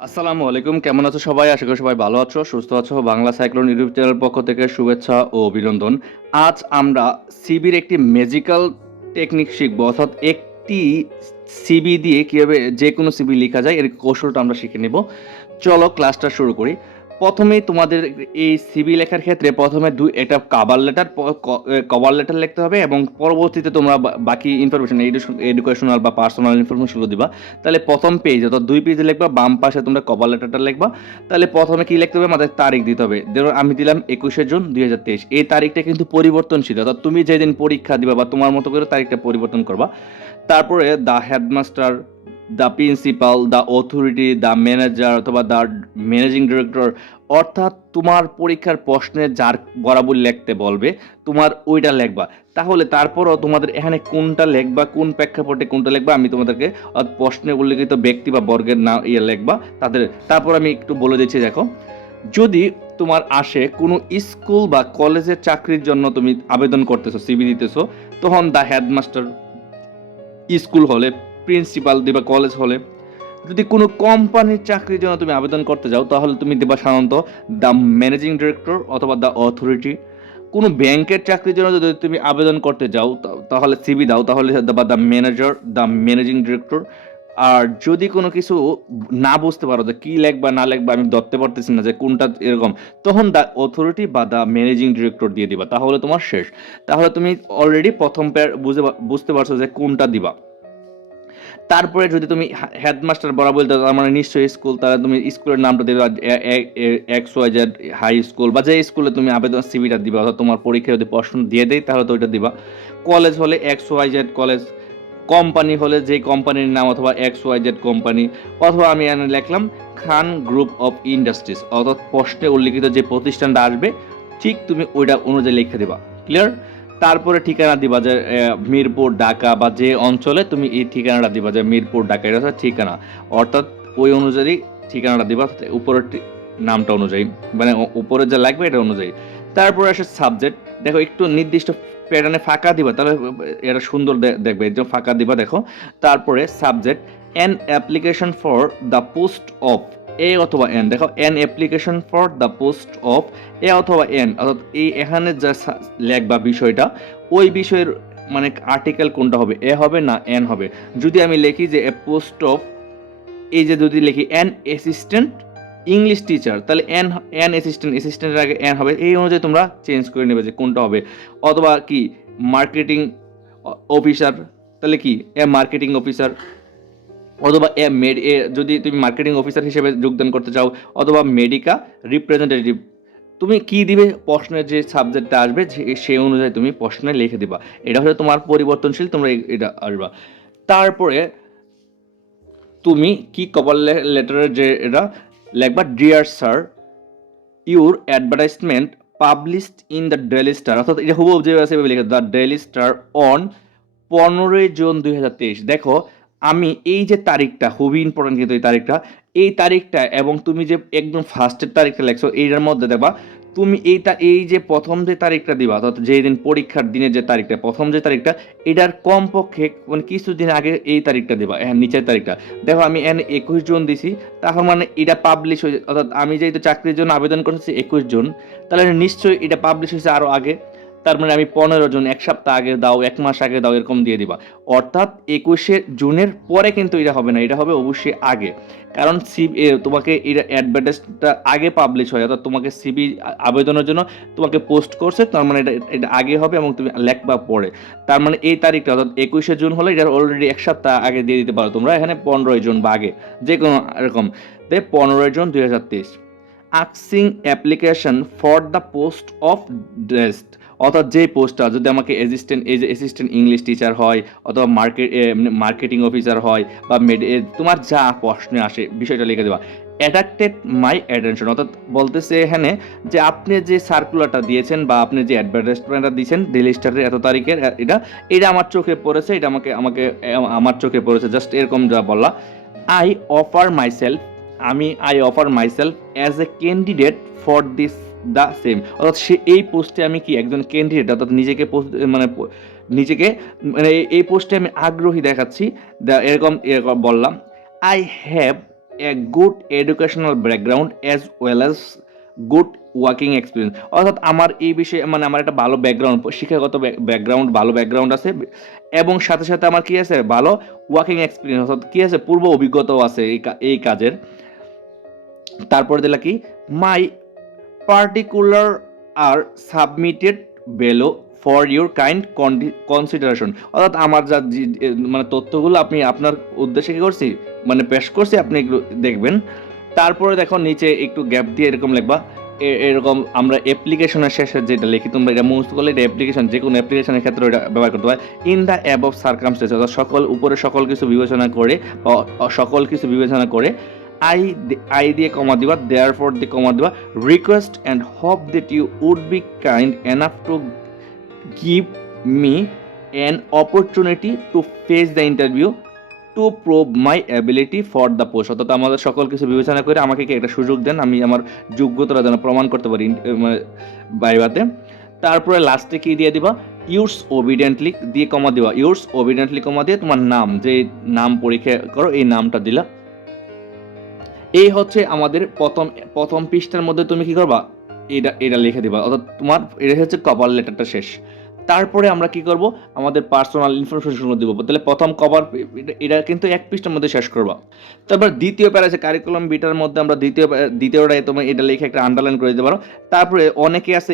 আসসালামু আলাইকুম, কেমন আছো সবাই? আশা করি সবাই ভালো আছো, সুস্থ আছো। বাংলা সাইক্লোন ইউটিউব চ্যানেলের পক্ষ থেকে শুভেচ্ছা ও অভিনন্দন। আজ আমরা সিবির একটি ম্যাজিক্যাল টেকনিক শিখবো, অর্থাৎ একটি সিবি দিয়ে কীভাবে যে কোনো সিবি লেখা যায় এর কৌশলটা আমরা শিখে নেব। চলো ক্লাসটা শুরু করি। প্রথমেই তোমাদের এই সিবি লেখার ক্ষেত্রে প্রথমে একটা কভার লেটার লিখতে হবে এবং পরবর্তীতে তোমরা বাকি ইনফরমেশন এডুকেশনাল বা পার্সোনাল ইনফরমেশনগুলো দিবা। তাহলে প্রথম পেজ অর্থাৎ 2 পেজে লিখবা, বাম পাশে তোমরা কভার লেটারটা লিখবা। তাহলে প্রথমে কি লিখতে হবে, আমাদের তারিখ দিতে হবে। ধরো আমি দিলাম 21শে জুন 2023। এই তারিখটা কিন্তু পরিবর্তনশীল, অর্থাৎ তুমি যেদিন পরীক্ষা দিবা বা তোমার মতো করে তারিখটা পরিবর্তন করবা। তারপরে the headmaster, the principal, the authority, the manager অথবা দ্য ম্যানেজিং ডিরেক্টর, অর্থাৎ তোমার পরীক্ষার প্রশ্নে যার বরাবর লিখতে বলবে তোমার ওইটা লিখবা। তাহলে তারপরও তোমাদের এখানে কোনটা লিখবা, কোন প্রেক্ষাপটে কোনটা লিখবা আমি তোমাদেরকে প্রশ্নে উল্লেখিত ব্যক্তি বা বর্গের নাম লিখবা তাদের। তারপর আমি একটু বলে দিচ্ছি, দেখো যদি তোমার আসে কোনো স্কুল বা কলেজের চাকরির জন্য তুমি আবেদন করতেছো, সিবি দিতেছো, তখন দ্য হেডমাস্টার স্কুল হলে, প্রিন্সিপাল দিবা কলেজ হলে। যদি কোনো কোম্পানির চাকরির জন্য তুমি আবেদন করতে যাও তাহলে তুমি দেবা সাধারণত দ্য ম্যানেজিং ডিরেক্টর অথবা দ্য অথরিটি। কোনো ব্যাংকের চাকরির জন্য যদি তুমি আবেদন করতে যাও তাহলে সিবি দাও, তাহলে দেবা the manager, the managing director. আর যদি কোনো কিছু না বুঝতে পারো যে কী লিখবা না লিখবা, আমি ধরতে পারতেছি না যে কোনটা এরকম, তখন দ্য অথরিটি বা দ্য ম্যানেজিং ডিরেক্টর দিয়ে দিবা, তাহলে তোমার শেষ। তাহলে তুমি অলরেডি প্রথম পেয়ার বুঝতে পারছো যে কোনটা দিবা। তারপরে যদি তুমি হেডমাস্টার বরাবর দাও, তার মানে নিশ্চয়ই স্কুল, তাহলে তুমি স্কুলের নামটা দেবে XYZ হাই স্কুল বা যে স্কুলে তুমি আবেদন সিভিটা দিবা, অর্থাৎ তোমার পরীক্ষায় যদি প্রশ্ন দিয়ে দেয় তাহলে তো ওইটা দিবা। কলেজ হলে XYZ কলেজ, কোম্পানি হলে যে কোম্পানির নাম অথবা XYZ কোম্পানি, অথবা আমি এখানে লিখলাম খান গ্রুপ অফ ইন্ডাস্ট্রিজ, অর্থাৎ প্রশ্নে উল্লিখিত যে প্রতিষ্ঠানটা আসবে ঠিক তুমি ওইটা অনুযায়ী লিখে দিবা। ক্লিয়ার? তারপরে ঠিকানা দিবা যে মিরপুর ঢাকা, বা যে অঞ্চলে তুমি এই ঠিকানাটা দিবা যে মিরপুর ঢাকা, এটা হচ্ছে ঠিকানা, অর্থাৎ ওই অনুযায়ী ঠিকানাটা দিবা উপরের নামটা অনুযায়ী, মানে উপরে যা লাগবে এটা অনুযায়ী। তারপরে আসে সাবজেক্ট। দেখো একটু নির্দিষ্ট প্যাটার্নে ফাঁকা দিবা, তাহলে এটা সুন্দর দেখবে, একদম ফাঁকা দিবা। দেখো তারপরে subject, an application for the post of a অথবা এন। দেখো an application for the post of a অথবা এন, অর্থাৎ এই এখানে যা লেখবা বিষয়টা, ওই বিষয়ের মানে আর্টিকেল কোনটা হবে, এ হবে না এন হবে। যদি আমি লিখি যে এ পোস্ট অফ, এই যে যদি লিখি এন অ্যাসিস্ট্যান্ট ইংলিশ টিচার, তাহলে এন অ্যাসিস্ট্যান্টের আগে এন হবে, এই অনুযায়ী তোমরা চেঞ্জ করে নেবে যে কোনটা হবে। অথবা কি মার্কেটিং অফিসার, তাহলে কি এ মার্কেটিং অফিসার, অথবা যদি তুমি মার্কেটিং অফিসার হিসেবে যোগদান করতে চাও, অথবা মেডিকা রিপ্রেজেন্টেটিভ। তুমি কি দিবে, প্রশ্নের যে সাবজেক্টটা আসবে সেই অনুযায়ী তুমি প্রশ্নে লিখে দিবা। এটা হচ্ছে তোমার পরিবর্তনশীল, তোমরা এটা আসবা। তারপরে তুমি কি কভার লেটারের যে এটা লিখবা, dear sir, your advertisement published in the daily star, অর্থাৎ এটা হুবহু যে আছে লিখে the daily star on 15 June 2023। দেখো আমি এই যে তারিখটা খুবই ইম্পর্টেন্ট, কিন্তু এই তারিখটা এবং তুমি যে একদম ফার্স্টের তারিখটা লেখছো এইটার মধ্যে দেখবা তুমি এই যে প্রথম যে তারিখটা দিবা, অর্থাৎ যেই দিন পরীক্ষার দিনের যে তারিখটা, প্রথম যে তারিখটা, এটার কমপক্ষে মানে কিছুদিন আগে এই তারিখটা দিবা, হ্যাঁ নিচের তারিখটা। দেখো আমি এখানে 21 জুন দিছি, তখন মানে এটা পাবলিশ হয়েছে, অর্থাৎ আমি যেহেতু চাকরির জন্য আবেদন করেছি 21 জুন, তাহলে নিশ্চয়ই এটা পাবলিশ হয়েছে আরও আগে। তার মানে আমি 15 জুন, এক সপ্তাহ আগে দাও, এক মাস আগে দাও, এরকম দিয়ে দিবা। অর্থাৎ 21শে জুনের পরে কিন্তু এটা হবে না, এটা হবে অবশ্যই আগে। কারণ তোমাকে এটা অ্যাডভার্টাইজটা আগে পাবলিশ হয়, অর্থাৎ তোমাকে সিবি আবেদনের জন্য তোমাকে পোস্ট করছে, তার মানে এটা আগে হবে এবং তুমি লেখবা পরে। তার মানে এই তারিখটা অর্থাৎ 21শে জুন হলে এটা অলরেডি এক সপ্তাহ আগে দিয়ে দিতে পারো তোমরা, এখানে 15 জুন বা আগে যে কোনো এরকম। 15 জুন 2023। আক্সিং application for the post of dressed, অর্থাৎ যে পোস্টটা যদি আমাকে অ্যাসিস্ট্যান্ট ইংলিশ টিচার হয়, অথবা মার্কেটিং অফিসার হয়, বা তোমার যা প্রশ্নে আসে বিষয়টা লিখে দেওয়া। অ্যাট্রাক্টেড মাই অ্যাটেনশন, অর্থাৎ বলতেছে এখানে যে আপনি যে সার্কুলারটা দিয়েছেন বা আপনি যে অ্যাডভার্টাইজমেন্টটা দিয়েছেন ডেইলি স্টারের এত তারিখের, এটা আমার চোখে পড়েছে, এটা আমার চোখে পড়েছে, জাস্ট এরকম যা বললা। I offer myself, I offer myself as a candidate for this the same, অর্থাৎ এই পোস্টে আমি কি একজন ক্যান্ডিডেট, অর্থাৎ নিজেকে মানে এই পোস্টে আমি আগ্রহী দেখাচ্ছি, এরকম বললাম। I have a good educational background as well as good working experience. অর্থাৎ আমার এই বিষয়ে মানে আমার একটা ভালো ব্যাকগ্রাউন্ড, শিক্ষাগত ব্যাকগ্রাউন্ড, ভালো ব্যাকগ্রাউন্ড আছে, এবং সাথে সাথে আমার কি আছে, ভালো ওয়ার্কিং এক্সপিরিয়েন্স, অর্থাৎ কি আছে, পূর্ব অভিজ্ঞতাও আছে এই কাজের। তারপরে দিলা কি, my particular are submitted below for your kind consideration. অর্থাৎ আমার যা মানে তথ্যগুলো আপনি আপনার উদ্দেশ্যে কি করছি, মানে পেশ করছি, আপনি এগুলো দেখবেন। তারপরে দেখো নিচে একটু গ্যাপ দিয়ে এরকম লিখবা, এরকম আমরা অ্যাপ্লিকেশনের শেষে যেটা লিখি, তোমরা এটা মুখস্থ করলে, এটা অ্যাপ্লিকেশন, যে কোনো অ্যাপ্লিকেশনের ক্ষেত্রে এটা ব্যবহার করতে হয়। ইন দ্য অ্যাবভ সার্কামস্টেন্স, অর্থাৎ উপরে সকল কিছু বিবেচনা করে, সকল কিছু বিবেচনা করে, আই দিয়ে কমা দিবা, দেয়ারফর দিয়ে কমা দিবা, request and hope that you would be kind enough to give me an opportunity to face the interview to prove my ability for the post. অর্থাৎ আমাদের সকল কিছু বিবেচনা করে আমাকে কি একটা সুযোগ দেন, আমি আমার যোগ্যতা যেন প্রমাণ করতে পারি ভাইভাতে। তারপরে লাস্টে কি দিয়ে দিবা, ইউর্স ওবিডেন্টলি দিয়ে কমা দিবা, ইউর্স ওবিডেন্টলি কমা দিয়ে তোমার নাম, যে নাম পরীক্ষা করো এই নামটা দিলা। এই হচ্ছে আমাদের প্রথম পৃষ্ঠার মধ্যে তুমি কি করবা, এটা লিখে দিবা, অর্থাৎ তোমার এটা হচ্ছে কভার লেটারটা শেষ। তারপরে আমরা কি করব, আমাদের পার্সোনাল ইনফরমেশন দিব। তাহলে প্রথম কভার এটা কিন্তু এক পৃষ্ঠার মধ্যে শেষ করবা। তারপর দ্বিতীয় প্যারা আছে কারিকুলাম বিটার মধ্যে, আমরা দ্বিতীয়টায় তুমি এটা লিখে একটা আন্ডারলাইন করে দিতে পারো। তারপরে অনেকে আছে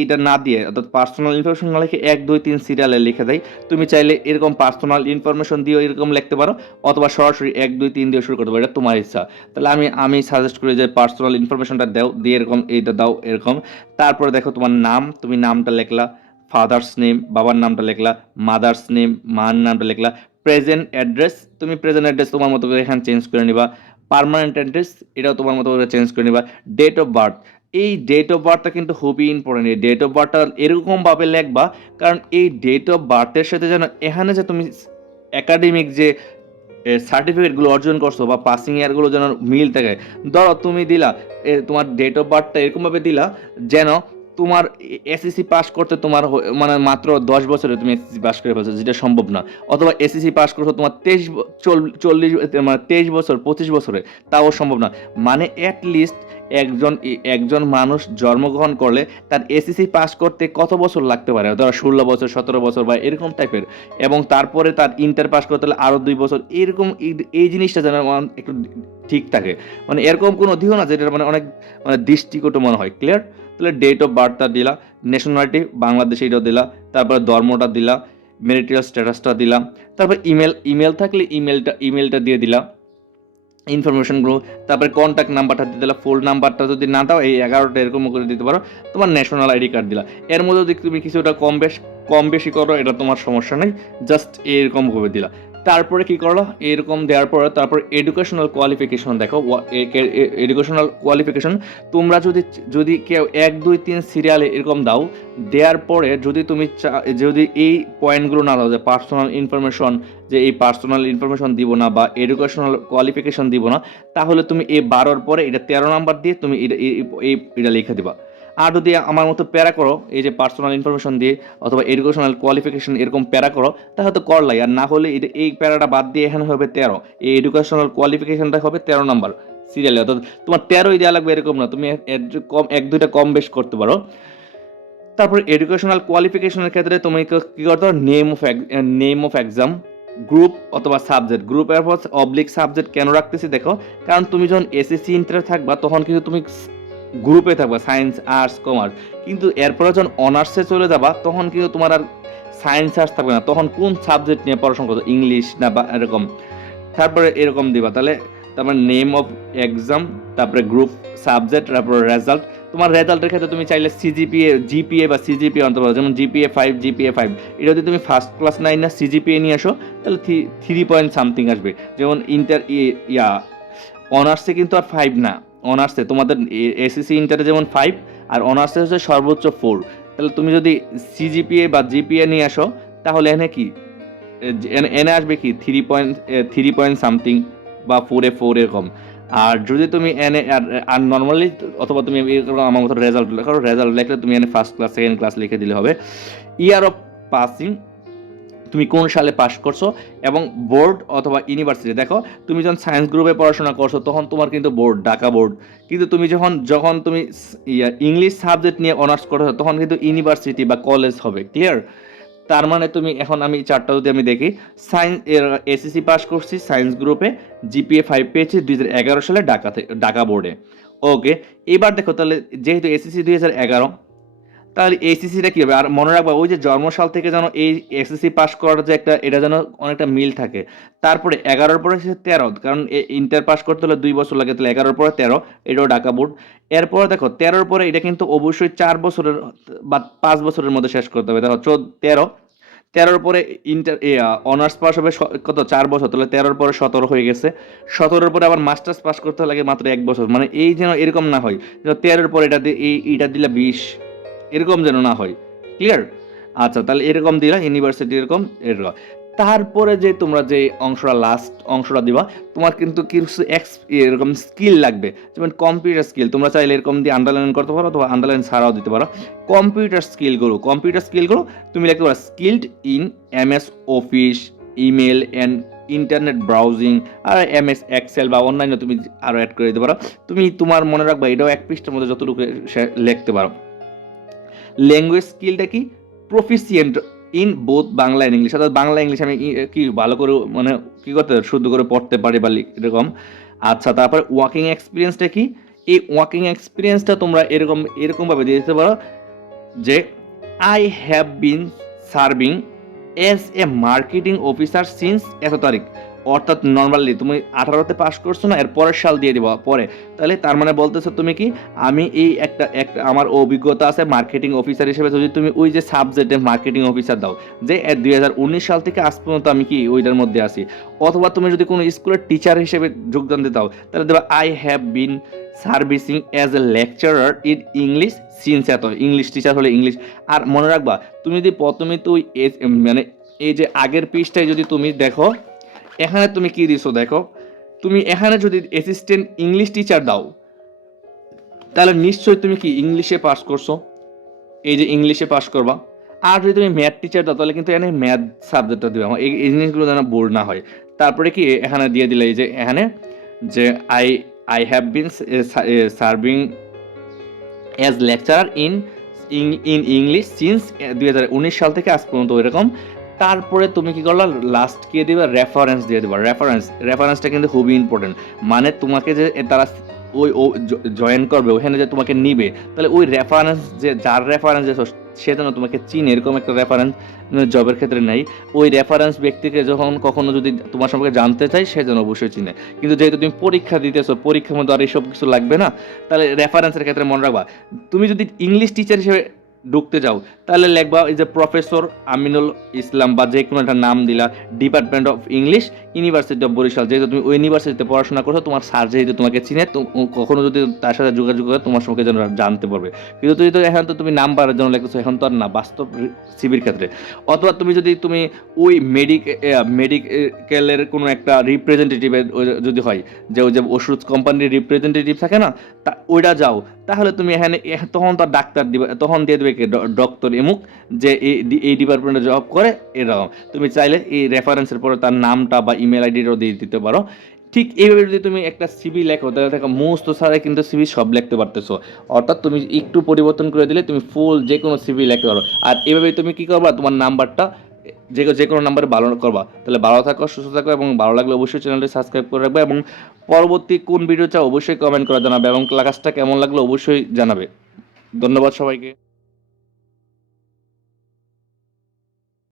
এইটা না দিয়ে, অর্থাৎ পার্সোনাল ইনফরমেশন না লিখে 1 2 3 সিরিয়ালে লিখে দেয়। তুমি চাইলে এরকম পার্সোনাল ইনফরমেশন দিয়েও এরকম লিখতে পারো, অথবা সরাসরি 1 2 3 দিয়ে শুরু করতে পারো, এটা তোমার ইচ্ছা। তাহলে আমি সাজেস্ট করি যে পার্সোনাল ইনফরমেশনটা দাও, দিয়ে এরকম এইটা দাও এরকম। তারপরে দেখো তোমার নাম, তুমি নামটা লিখলা, ফাদার্স নেম, বাবার নামটা লিখলা, মাদার্স নেম, মার নামটা লিখলা। প্রেজেন্ট অ্যাড্রেস, তুমি প্রেজেন্ট অ্যাড্রেস তোমার মতো করে এখানে চেঞ্জ করে নিবা। পার্মানেন্ট অ্যাড্রেস এটাও তোমার মতো করে চেঞ্জ করে নিবা। ডেট অফ বার্থ, এই ডেট অফ বার্থটা কিন্তু খুবই ইম্পর্টেন্ট। এই ডেট অফ বার্থটা এরকমভাবে লিখবা, কারণ এই ডেট অফ বার্থের সাথে যেন এখানে যে তুমি একাডেমিক যে সার্টিফিকেটগুলো অর্জন করছো বা পাসিং ইয়ারগুলো যেন মিল থাকে। ধরো তুমি দিলা তোমার ডেট অফ বার্থটা এরকমভাবে দিলা যেন তোমার এসএসসি পাস করতে তোমার মানে মাত্র 10 বছরে তুমি এসএসসি পাস করে ফেলছো, যেটা সম্ভব না। অথবা এসএসসি পাস করছো তোমার 40 মানে 23 বছর 25 বছরে, তাও সম্ভব না। মানে অ্যাটলিস্ট একজন মানুষ জন্মগ্রহণ করলে তার এসএসসি পাস করতে কত বছর লাগতে পারে, ধরো 16 বছর 17 বছর বা এরকম টাইপের। এবং তারপরে তার ইন্টার পাস করতে হলে আরও 2 বছর, এরকম এই জিনিসটা যেন একটু ঠিক থাকে। মানে এরকম কোনো দিও না যেটা মানে অনেক মানে দৃষ্টিকটু মনে হয়। ক্লিয়ার? তাহলে ডেট অফ বার্থটা দিলা, ন্যাশনালিটি বাংলাদেশ এটাও দিলা, তারপরে ধর্মটা দিলা, ম্যারিটাল স্ট্যাটাসটা দিলাম, তারপর ইমেল থাকলে ইমেলটা দিয়ে দিলা ইনফরমেশনগুলো। তারপরে কন্ট্যাক্ট নাম্বারটা দিয়ে দিলা, ফোন নাম্বারটা যদি না দাও এই 11টা এরকম করে দিতে পারো। তোমার ন্যাশনাল আইডি কার্ড দিলা। এর মধ্যে যদি তুমি কিছুটা কম বেশি করো এটা তোমার সমস্যা নেই, জাস্ট এরকম করে দিলা। তারপরে কি করলো, এরকম দেওয়ার পরে তারপর এডুকেশনাল কোয়ালিফিকেশন দেখো। এডুকেশনাল কোয়ালিফিকেশন তোমরা যদি কেউ 1 2 3 সিরিয়ালে এরকম দাও, দেওয়ার পরে যদি তুমি যদি এই পয়েন্টগুলো না দাও, যে পার্সোনাল ইনফরমেশন, যে এই পার্সোনাল ইনফরমেশন দিব না বা এডুকেশনাল কোয়ালিফিকেশন দিব না, তাহলে তুমি এই 12 পরে এটা 13 নাম্বার দিয়ে তুমি এটা লিখে দিবা। আর যদি আমার মতো প্যারা করো, এই যে পার্সোনাল ইনফরমেশন দিয়ে অথবা এডুকেশনাল কোয়ালিফিকেশন এরকম প্যারা করো, তাহলে তো করলাই। আর না হলে এই প্যারাটা বাদ দিয়ে এখানে হবে 13, এই এডুকেশনাল কোয়ালিফিকেশনটা হবে 13 নাম্বার সিরিয়ালে। অর্থাৎ তোমার 13ই দেওয়া লাগবে এরকম না, তুমি এক দুইটা কম বেশ করতে পারো। তারপর এডুকেশনাল কোয়ালিফিকেশনের ক্ষেত্রে তুমি কি করতে পারো, নেম অফ এক্সাম, গ্রুপ অথবা সাবজেক্ট। গ্রুপের পর অবলিক সাবজেক্ট কেন রাখতেছি দেখো, কারণ তুমি যখন এসএসসি ইন্টারে থাকবা তখন কিন্তু তুমি গ্রুপে থাকবা, সায়েন্স আর্টস কমার্স। কিন্তু এরপরে যখন অনার্সে চলে যাবা তখন কিন্তু তোমার আর সায়েন্স আর্টস থাকবে না, তখন কোন সাবজেক্ট নিয়ে পড়াশোনা করছো, ইংলিশ না বা এরকম। তারপরে এরকম দিবা। তারপরে নেম অফ এক্সাম, তারপরে গ্রুপ, সাবজেক্ট, তারপরে রেজাল্ট। তোমার রেজাল্টের ক্ষেত্রে তুমি চাইলে জিপিএ বা সিজিপিএ আনতে পারো, যেমন জিপিএ 5 এটা যদি তুমি ফার্স্ট ক্লাস 9 না সিজিপিএ নিয়ে আসো তাহলে 3 পয়েন্ট সামথিং আসবে। যেমন অনার্সে কিন্তু আর 5 না, অনার্সে তোমাদের এসএসসি ইন্টারে যেমন 5 আর অনার্সে হচ্ছে সর্বোচ্চ 4। তাহলে তুমি যদি সিজিপিএ বা জিপিএ নিয়ে আসো তাহলে এনে আসবে কি 3 পয়েন্ট সামথিং বা 4 এরকম। আর যদি তুমি এনে আর নর্মালি অথবা তুমি আমার মতো রেজাল্ট লেখো, রেজাল্ট লেখলে তুমি এনে ফার্স্ট ক্লাস সেকেন্ড ক্লাস লিখে দিলে হবে। ইয়ার অফ পাসিং তুমি কোন সালে পাশ করছো, এবং বোর্ড অথবা ইউনিভার্সিটি। দেখো তুমি যখন সায়েন্স গ্রুপে পড়াশোনা করছো তখন তোমার কিন্তু বোর্ড, ঢাকা বোর্ড। কিন্তু তুমি যখন যখন তুমি ইংলিশ সাবজেক্ট নিয়ে অনার্স করছো তখন কিন্তু ইউনিভার্সিটি বা কলেজ হবে। ক্লিয়ার? তার মানে তুমি এখন আমি চারটা যদি আমি দেখি, সায়েন্স এসএসসি পাস করছি সায়েন্স গ্রুপে, জিপিএ 5 পেয়েছি 2011 সালে ঢাকা বোর্ডে। ওকে, এবার দেখো তাহলে যেহেতু এসএসসি 2011, তাহলে এইচএসসিটা কী হবে? আর মনে রাখবা ওই যে জন্মসাল থেকে যেন এই এসএসসি পাস করার যে একটা, এটা যেন অনেকটা মিল থাকে। তারপরে 11-র পরে সে 13, কারণ ইন্টার পাস করতে হলে 2 বছর লাগে, তাহলে 11-র পরে 13, এটাও ঢাকা বোর্ড। এরপর দেখো 13-র পরে এটা কিন্তু অবশ্যই 4 বছরের বা 5 বছরের মধ্যে শেষ করতে হবে। দেখো 13, 13-র পরে ইন্টার অনার্স পাস হবে কত, 4 বছর, তাহলে 13-র পরে 17 হয়ে গেছে। 17-র পরে আবার মাস্টার্স পাস করতে লাগে মাত্র 1 বছর। মানে এই যেন এরকম না হয় 13-র পরে এইটা দিলে 20, এরকম যেন না হয়। ক্লিয়ার? আচ্ছা, তাহলে এরকম দিলা ইউনিভার্সিটি, এরকম এরকম। তারপরে যে তোমরা যে অংশটা লাস্ট অংশটা দিবা, তোমার কিন্তু কিছু এরকম স্কিল লাগবে, যেমন কম্পিউটার স্কিল। তোমরা চাইলে এরকম দিয়ে আন্ডারলাইন করতে পারো অথবা আন্ডারলাইন ছাড়াও দিতে পারো। কম্পিউটার স্কিলগুলো তুমি লিখতে পারো skilled in MS office, email and internet browsing, আর এমএস এক্সেল বা অনলাইনে তুমি আরও অ্যাড করে দিতে পারো। তুমি তোমার মনে রাখবা এটাও 1 পৃষ্ঠার মধ্যে যতটুকু লিখতে পারো। ল্যাঙ্গুয়েজ স্কিলটা কি? Proficient in both Bangla and English, অর্থাৎ বাংলা ইংলিশ আমি কি ভালো করে মানে কি করতে শুদ্ধ করে পড়তে পারি বা এরকম। আচ্ছা, তারপর ওয়ার্কিং এক্সপিরিয়েন্সটা কি? এই ওয়ার্কিং এক্সপিরিয়েন্সটা তোমরা এরকমভাবে দিয়ে দিতে পারো যে I have been serving as a marketing officer since এত তারিখ। অর্থাৎ নর্মালি তুমি 18-তে পাস করছো না, এর পরের সাল দিয়ে দিবা পরে। তাহলে তার মানে বলতেছো তুমি কি, আমি এই একটা আমার অভিজ্ঞতা আছে মার্কেটিং অফিসার হিসেবে। যদি তুমি ওই যে সাবজেক্টে মার্কেটিং অফিসার দাও যে 2019 সাল থেকে আজ পর্যন্ত আমি কি ওইটার মধ্যে আছি। অথবা তুমি যদি কোনো স্কুলের টিচার হিসেবে যোগদান দিতে দাও, তাহলে দেবা I have been servicing as a lecturer in English since এত, ইংলিশ টিচার হলে ইংলিশ। আর মনে রাখবা তুমি যদি প্রথমে তো মানে এই যে আগের পৃষ্ঠায় যদি তুমি দেখো, এখানে তুমি কি দিছো দেখো, তুমি এখানে যদি অ্যাসিস্ট্যান্ট ইংলিশ টিচার দাও তাহলে নিশ্চয়ই তুমি কি ইংলিশে পাস করছো, এই যে ইংলিশে পাস করবা। আর যদি তুমি ম্যাথ টিচার দাও তাহলে কিন্তু এখানে ম্যাথ সাবজেক্টটা দিবে। এই জিনিসগুলো যেন বোর্ড না হয়। তারপরে কি এখানে দিয়ে দিলে এই যে এখানে যে I I have been serving as lecturer in English since 2019 সাল থেকে আজ পর্যন্ত এরকম। তারপরে তুমি কি করলা, লাস্ট কি দিবা, রেফারেন্স দিয়ে দেবা। রেফারেন্সটা কিন্তু খুবই ইম্পর্টেন্ট। মানে তোমাকে যে তারা ওই জয়েন করবে ওখানে যে তোমাকে নিবে, তাহলে ওই রেফারেন্স যে যার রেফারেন্স যে সে যেন তোমাকে চিনে, এরকম একটা রেফারেন্স জবের ক্ষেত্রে নেই। ওই রেফারেন্স ব্যক্তিকে যখন কখনো যদি তোমার সম্পর্কে জানতে চাই সে যেন অবশ্যই চিনে। কিন্তু যেহেতু তুমি পরীক্ষা দিতেছো, পরীক্ষার মধ্যে আর এইসব কিছু লাগবে না, তাহলে রেফারেন্সের ক্ষেত্রে মনে রাখবা তুমি যদি ইংলিশ টিচার হিসেবে ঢুকতে যাও তাহলে লিখবা এই যে প্রফেসর আমিনুল ইসলাম বা যে কোনো একটা নাম দিলা, department of English, university of Barishal. যেহেতু তুমি ওই ইউনিভার্সিটিতে পড়াশোনা করছো, তোমার স্যার যেহেতু তোমাকে চিনে, তো কখনো যদি তার সাথে যোগাযোগ করে তোমার সম্পর্কে যেন জানতে পারবে। কিন্তু তুই তো এখন তো তুমি নাম্বারের জন্য লিখতেছো, এখন তো আর না বাস্তব সিভির ক্ষেত্রে। অথবা তুমি যদি তুমি ওই মেডিকেলের কোনো একটা রিপ্রেজেন্টেটিভের যদি হয়, যে ওই যে ওষুধ কোম্পানির রিপ্রেজেন্টেটিভ থাকে না, তা ওইটা যাও, তাহলে তুমি এখানে তখন তার ডাক্তার দিবে, তখন দিয়ে দেবে কি ডক্টর এমুক, যে এই ডিপার্টমেন্টে জব করে এরকম। তুমি চাইলে এই রেফারেন্সের পরে তার নামটা বা ইমেল আইডিটাও দিয়ে দিতে পারো। ঠিক এইভাবে যদি তুমি একটা সিভি লেখো তাহলে দেখো মোস্ট সারা কিন্তু সিভি সব লিখতে পারতেছো। অর্থাৎ তুমি একটু পরিবর্তন করে দিলে তুমি ফুল যে কোনো সিভি লিখতে পারো। আর এভাবে তুমি কি করবা, তোমার নাম্বারটা যে কোনো নাম্বারে ভালো করবা। তাহলে ভালো থাকো, সুস্থ থাকো, এবং ভালো লাগলে অবশ্যই চ্যানেলটি সাবস্ক্রাইব করে রাখবে, এবং পরবর্তী কোন ভিডিও চাও অবশ্যই কমেন্ট করে জানাবে, এবং ক্লাসটা কেমন লাগলো অবশ্যই জানাবে। ধন্যবাদ সবাইকে।